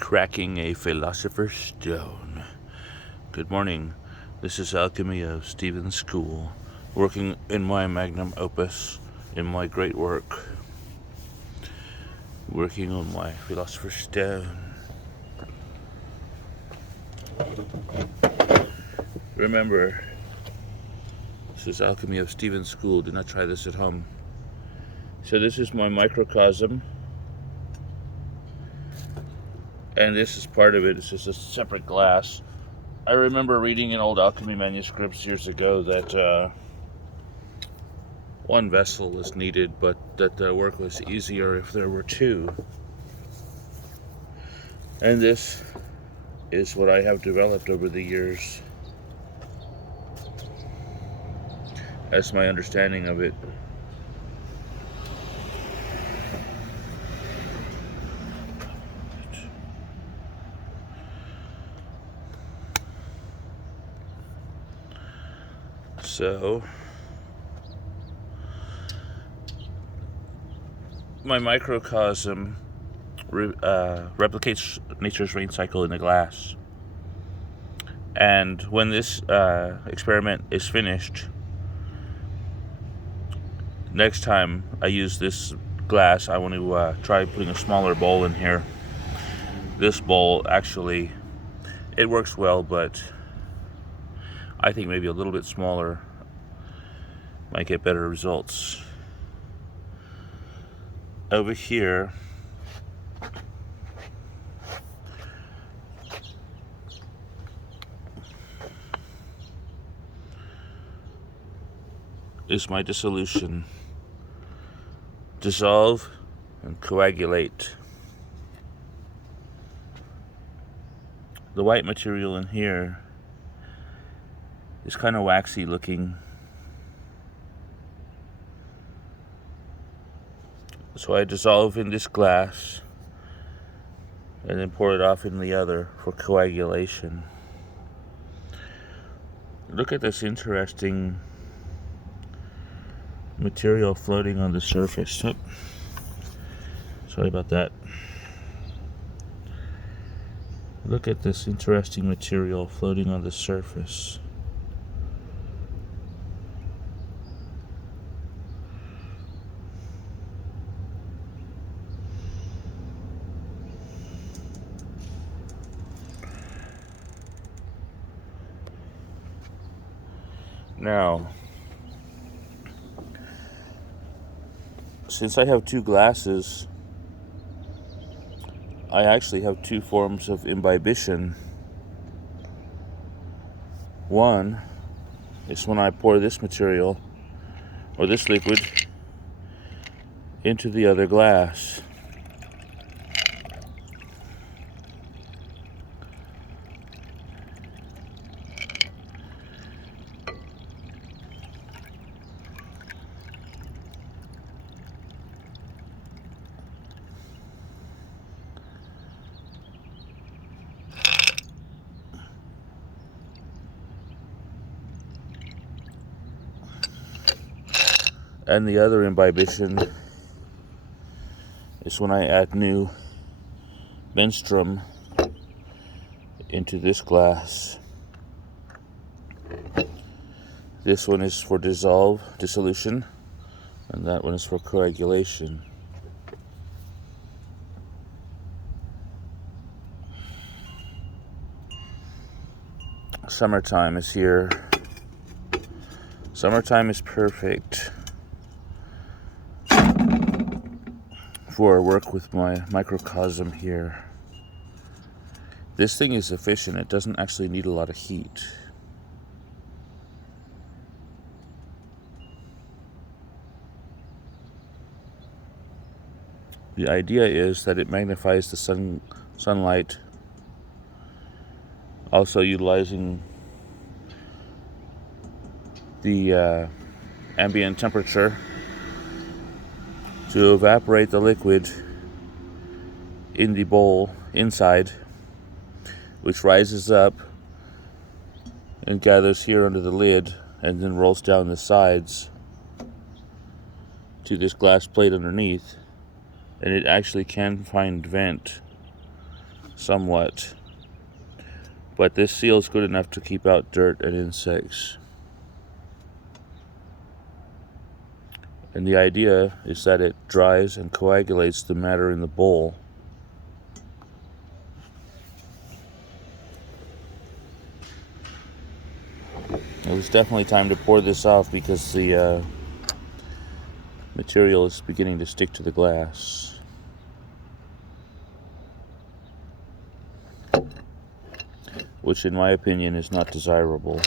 cracking a philosopher's stone. Good morning. This is Alchemy of Stephen's School, working in my magnum opus, in my great work, working on my philosopher's stone. Remember, this is Alchemy of Stephen's School. Do not try this at home. So this is my microcosm, and this is part of it. It's just a separate glass. I remember reading in old alchemy manuscripts years ago that one vessel was needed, but that the work was easier if there were two. And this is what I have developed over the years as my understanding of it. So, my microcosm replicates nature's rain cycle in the glass. And when this experiment is finished, next time I use this glass, I want to try putting a smaller bowl in here. This bowl, actually, it works well, but I think maybe a little bit smaller might get better results. Over here, is my dissolution. Dissolve and coagulate. The white material in here is kind of waxy looking. So I dissolve in this glass and then pour it off in the other for coagulation. Look at this interesting material floating on the surface. Oh, sorry about that. Look at this interesting material floating on the surface. Now, since I have two glasses, I actually have two forms of imbibition. One is when I pour this material, or this liquid, into the other glass. And the other imbibition is when I add new menstruum into this glass. This one is for dissolution, and that one is for coagulation. Summertime is here. Summertime is perfect for work with my microcosm here. This thing is efficient. It doesn't actually need a lot of heat. The idea is that it magnifies the sunlight, also utilizing the ambient temperature to evaporate the liquid in the bowl inside, which rises up and gathers here under the lid and then rolls down the sides to this glass plate underneath, and it actually can find vent somewhat. But this seal is good enough to keep out dirt and insects. And the idea is that it dries and coagulates the matter in the bowl. It was definitely time to pour this off because the material is beginning to stick to the glass. Which in my opinion is not desirable.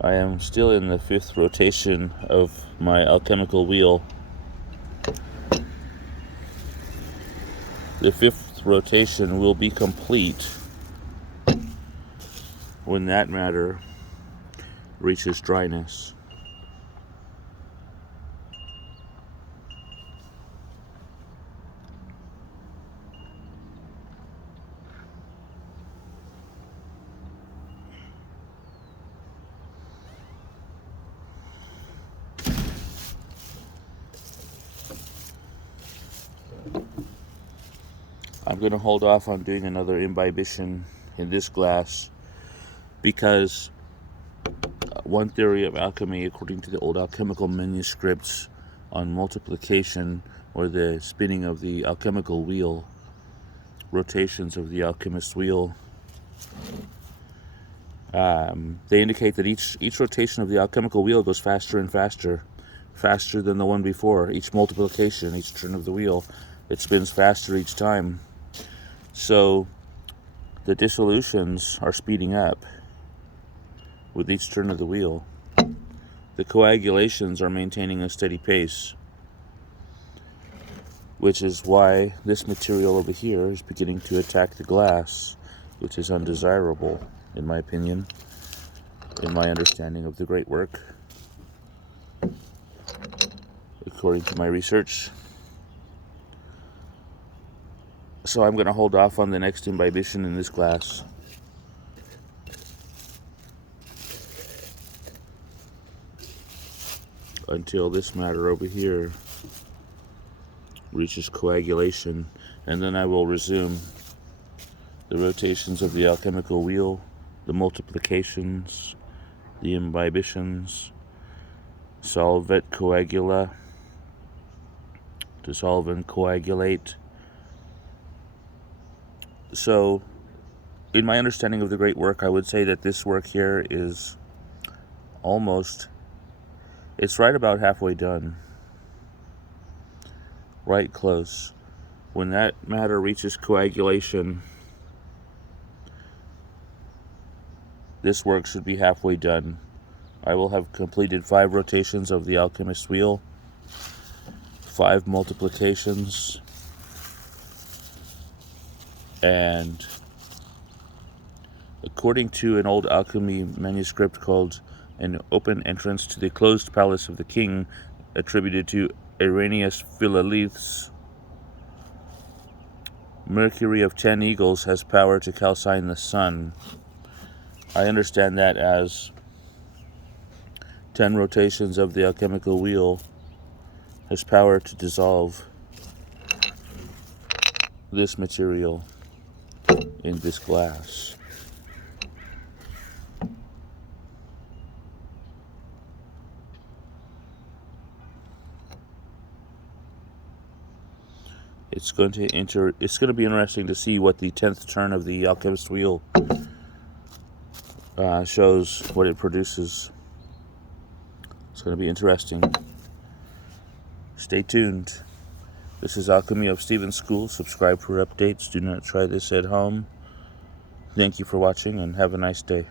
I am still in the 5th rotation of my alchemical wheel. The 5th rotation will be complete when that matter reaches dryness. I'm going to hold off on doing another imbibition in this glass because one theory of alchemy, according to the old alchemical manuscripts on multiplication or the spinning of the alchemical wheel, rotations of the alchemist's wheel, they indicate that each rotation of the alchemical wheel goes faster and faster than the one before. Each multiplication, each turn of the wheel, it spins faster each time. So the dissolutions are speeding up with each turn of the wheel. The coagulations are maintaining a steady pace, which is why this material over here is beginning to attack the glass, which is undesirable, in my opinion, in my understanding of the great work, according to my research. So I'm going to hold off on the next imbibition in this glass. Until this matter over here reaches coagulation, and then I will resume the rotations of the alchemical wheel, the multiplications, the imbibitions, solvet coagula, dissolve and coagulate. So, in my understanding of the great work, I would say that this work here is it's right about halfway done. Right close. When that matter reaches coagulation, this work should be halfway done. I will have completed 5 rotations of the alchemist's wheel, 5 multiplications, and according to an old alchemy manuscript called An Open Entrance to the Closed Palace of the King, attributed to Irenaeus Philalethes, Mercury of 10 eagles has power to calcine the sun. I understand that as 10 rotations of the alchemical wheel has power to dissolve this material in this glass. It's going to be interesting to see what the 10th turn of the alchemist's wheel shows, what it produces. It's going to be interesting. Stay tuned. This is Alchemy of Stephen's School. Subscribe for updates. Do not try this at home. Thank you for watching and have a nice day.